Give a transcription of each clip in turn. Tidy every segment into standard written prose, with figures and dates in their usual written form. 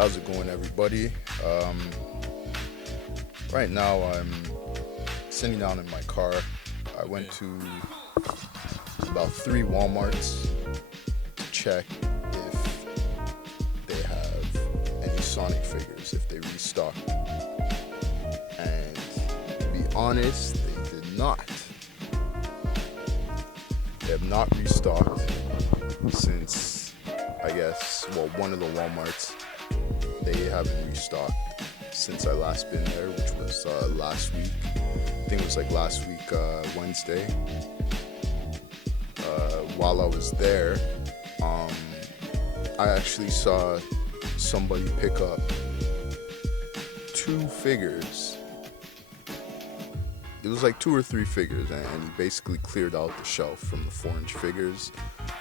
How's it going, everybody? Right now, I'm sitting down in my car. I went to about 3 Walmarts to check if they have any Sonic figures, if they restocked. And to be honest, they did not. They have not restocked since, I guess, one of the Walmarts. They haven't restocked since I last been there, which was last week. I think it was like last week, Wednesday. While I was there, I actually saw somebody pick up 2 figures. It was like 2 or 3 figures, and he basically cleared out the shelf from the 4-inch figures.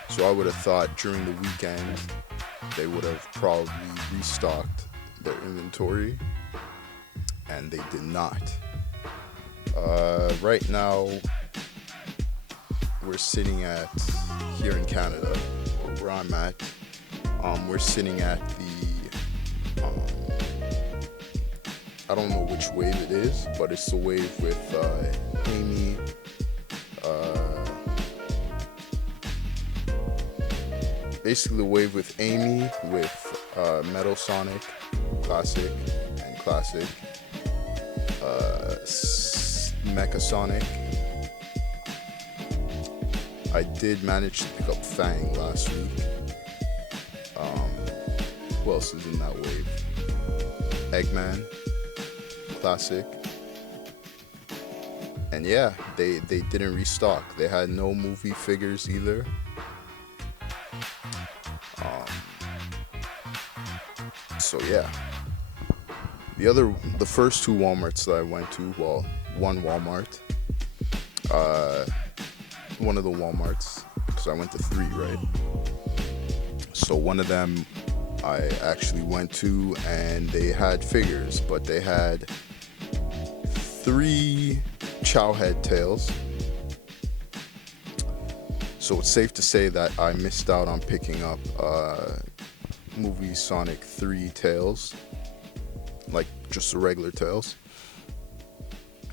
So I would have thought during the weekend they would have probably restocked their inventory, and they did not. Right now, we're sitting at, here in Canada, or where I'm at, we're sitting at the, I don't know which wave it is, but it's the wave with Amy, basically the wave with Amy, with Metal Sonic, Classic, and Classic, Mecha Sonic. I did manage to pick up Fang last week. Who else is in that wave? Eggman, Classic. And yeah, they didn't restock. They had no movie figures either. So yeah. The first 2 Walmarts that I went to, well, one Walmart, one of the Walmarts, because I went to 3, right? So one of them I actually went to, and they had figures, but they had 3 Chowhead tails. So it's safe to say that I missed out on picking up movie Sonic 3 tails, like just the regular tails.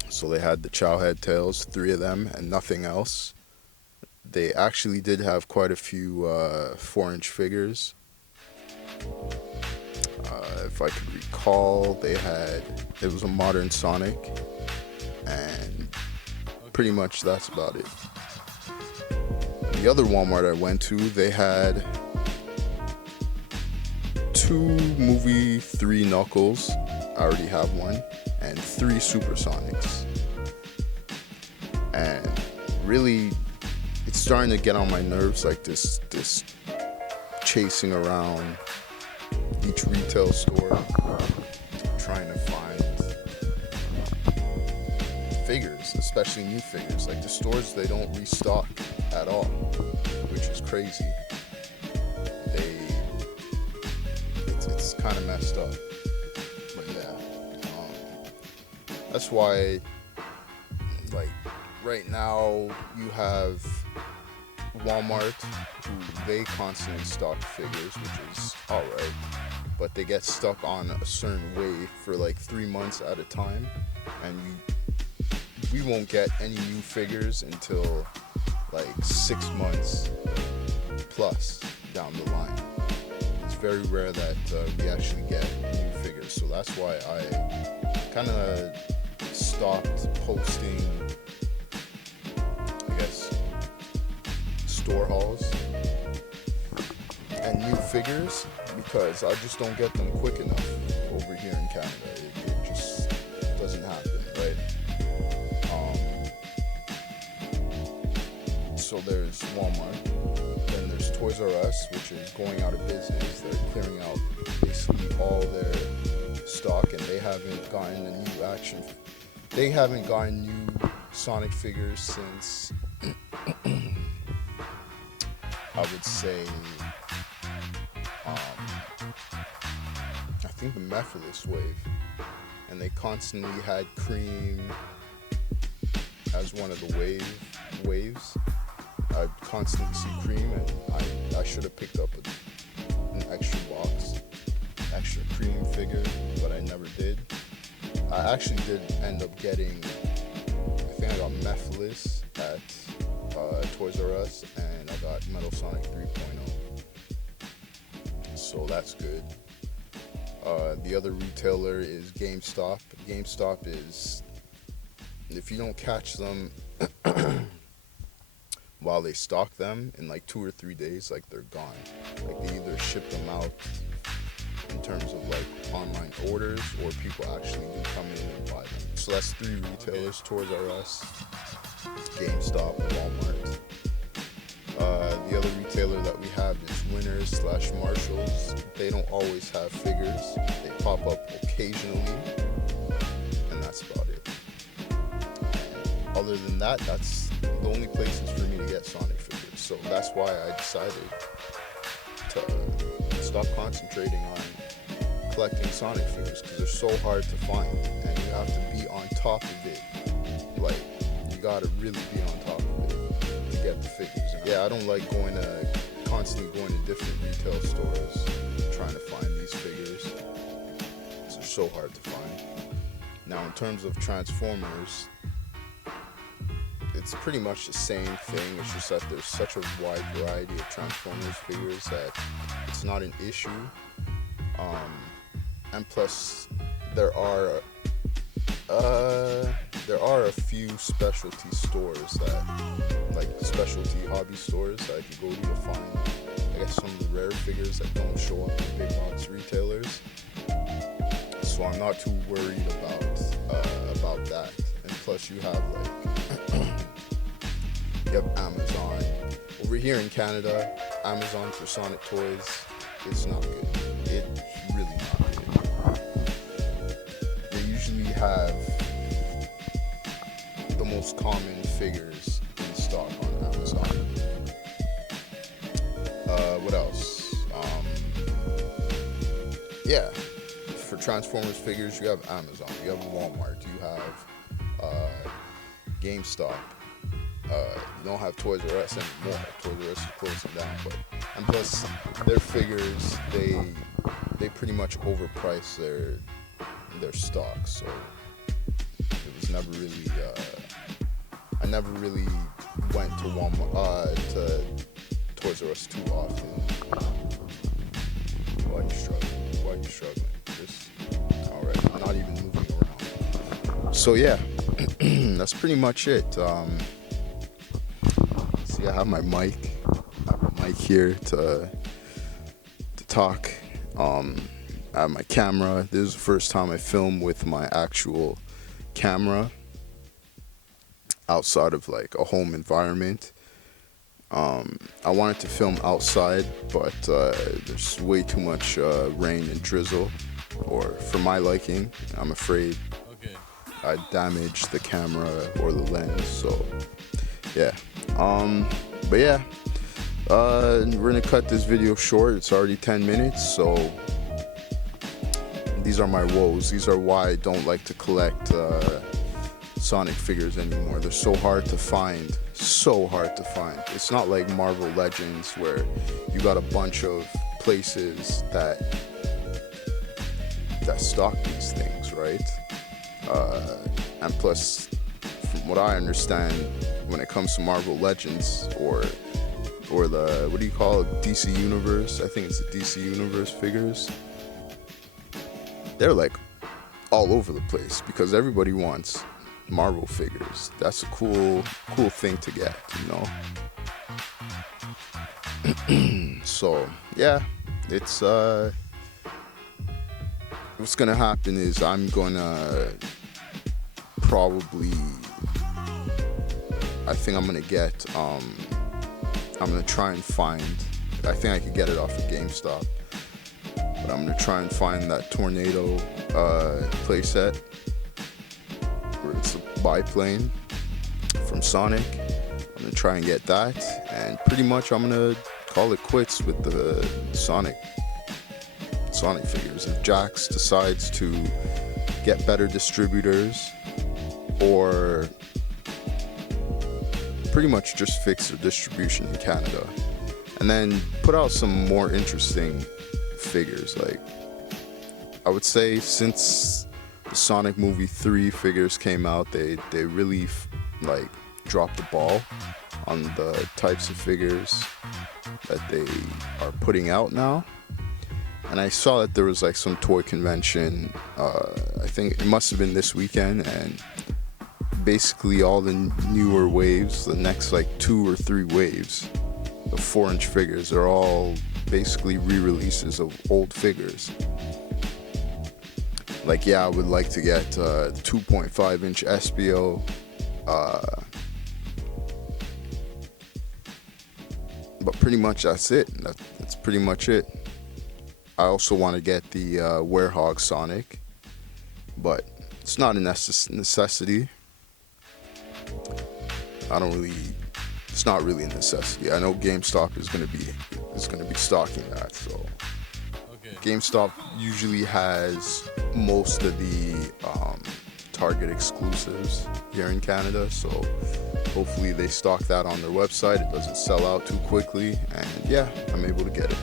So they had the Chowhead tails, 3 of them, and nothing else. They actually did have quite a few 4-inch figures. If I could recall, it was a modern Sonic, and pretty much that's about it. The other Walmart I went to, they had 2 movie 3 Knuckles. I already have one, and 3 Supersonics. And really, it's starting to get on my nerves, like this chasing around each retail store, trying to find figures, especially new figures. Like the stores, they don't restock at all, which is crazy. It's kind of messed up. But yeah, that's why, like, right now you have Walmart, who they constantly stock figures, which is alright, but they get stuck on a certain wave for like 3 months at a time, and we won't get any new figures until like 6 months plus down the line. It's very rare that we actually get new figures, so that's why I kind of stopped posting, I guess, store hauls and new figures, because I just don't get them quick enough over here in Canada. It just doesn't happen, right? So there's Walmart, then there's Toys R Us, which is going out of business. They're clearing out basically all their stock, and they haven't gotten a new action. They haven't gotten new Sonic figures since I would say, I think the Mephiles wave, and they constantly had Cream as one of the waves. I constantly see Cream, and I should have picked up an extra box, extra cream figure, but I never did. I actually did end up getting, I think I got Mephiles at Toys R Us, and I got Metal Sonic 3.0. So that's good. The other retailer is GameStop. GameStop is, if you don't catch them while they stock them in like 2 or 3 days, like they're gone. Like they either ship them out in terms of like online orders, or people actually do come in and buy them. So that's 3 retailers: Toys R Us, GameStop, and Walmart. The other retailer that we have is Winners/Marshalls. They don't always have figures. They pop up occasionally, and that's about it. And other than that, that's the only places for me to get Sonic figures. So that's why I decided to stop concentrating on collecting Sonic figures, because they're so hard to find, and you have to be on top of it. Like, you gotta really be on top of it to get the figures. And yeah, I don't like constantly going to different retail stores trying to find these figures. They're so hard to find. Now, in terms of Transformers, it's pretty much the same thing. It's just that there's such a wide variety of Transformers figures that it's not an issue. And plus, there are a few specialty stores like specialty hobby stores that you go to find, I guess, some of the rare figures that don't show up in big box retailers. So I'm not too worried about that. And plus, you have you have Amazon. Over here in Canada, Amazon for Sonic toys, it's not good. It's really not good. They usually have the most common figures in stock on Amazon. What else? Yeah, for Transformers figures, you have Amazon, you have Walmart, you have GameStop. You don't have Toys R Us anymore. Toys R Us is closing down, and plus their figures, they pretty much overprice their stock. So it was never really. I never really went to Walmart to Toys R Us too often. Why are you struggling? Just alright. I'm not even moving around. So yeah, that's pretty much it. See, I have my mic. I have a mic here to talk. I have my camera. This is the first time I film with my actual camera outside of like a home environment. I wanted to film outside, but there's way too much rain and drizzle, or for my liking. I'm afraid I damaged the camera or the lens. So yeah. But yeah, we're gonna cut this video short. It's already 10 minutes, so these are my woes. These are why I don't like to collect Sonic figures anymore. They're so hard to find. It's not like Marvel Legends, where you got a bunch of places that stock these things, right? And plus, from what I understand, when it comes to Marvel Legends or the, what do you call it, DC Universe, I think it's the DC Universe figures, they're like all over the place because everybody wants Marvel figures. That's a cool thing to get, you know. So yeah, it's what's gonna happen is I'm gonna probably, I think I'm gonna get I'm gonna try and find, I think I could get it off of GameStop, but I'm gonna try and find that Tornado playset, where it's a biplane from Sonic. I'm gonna try and get that, and pretty much I'm gonna call it quits with the Sonic figures. If Jakks decides to get better distributors, or pretty much just fix their distribution in Canada, and then put out some more interesting figures, like I would say since the Sonic movie 3 figures came out, they really like dropped the ball on the types of figures that they are putting out now. And I saw that there was like some toy convention, I think it must have been this weekend, and basically all the newer waves, the next like 2 or 3 waves of 4-inch figures, are all basically re-releases of old figures. Like, yeah, I would like to get 2.5-inch SBO, but pretty much that's it. That's pretty much it. I also want to get the Werehog Sonic, but it's not a necessity. It's not really a necessity. I know GameStop is gonna be stocking that, so okay. GameStop usually has most of the Target exclusives here in Canada, so hopefully they stock that on their website. It doesn't sell out too quickly, and yeah, I'm able to get it.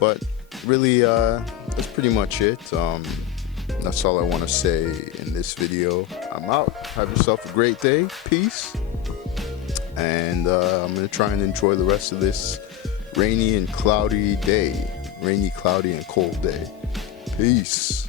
But really, that's pretty much it. That's all I want to say in this video. I'm out. Have yourself a great day. Peace. And I'm going to try and enjoy the rest of this rainy, cloudy, and cold day. Peace.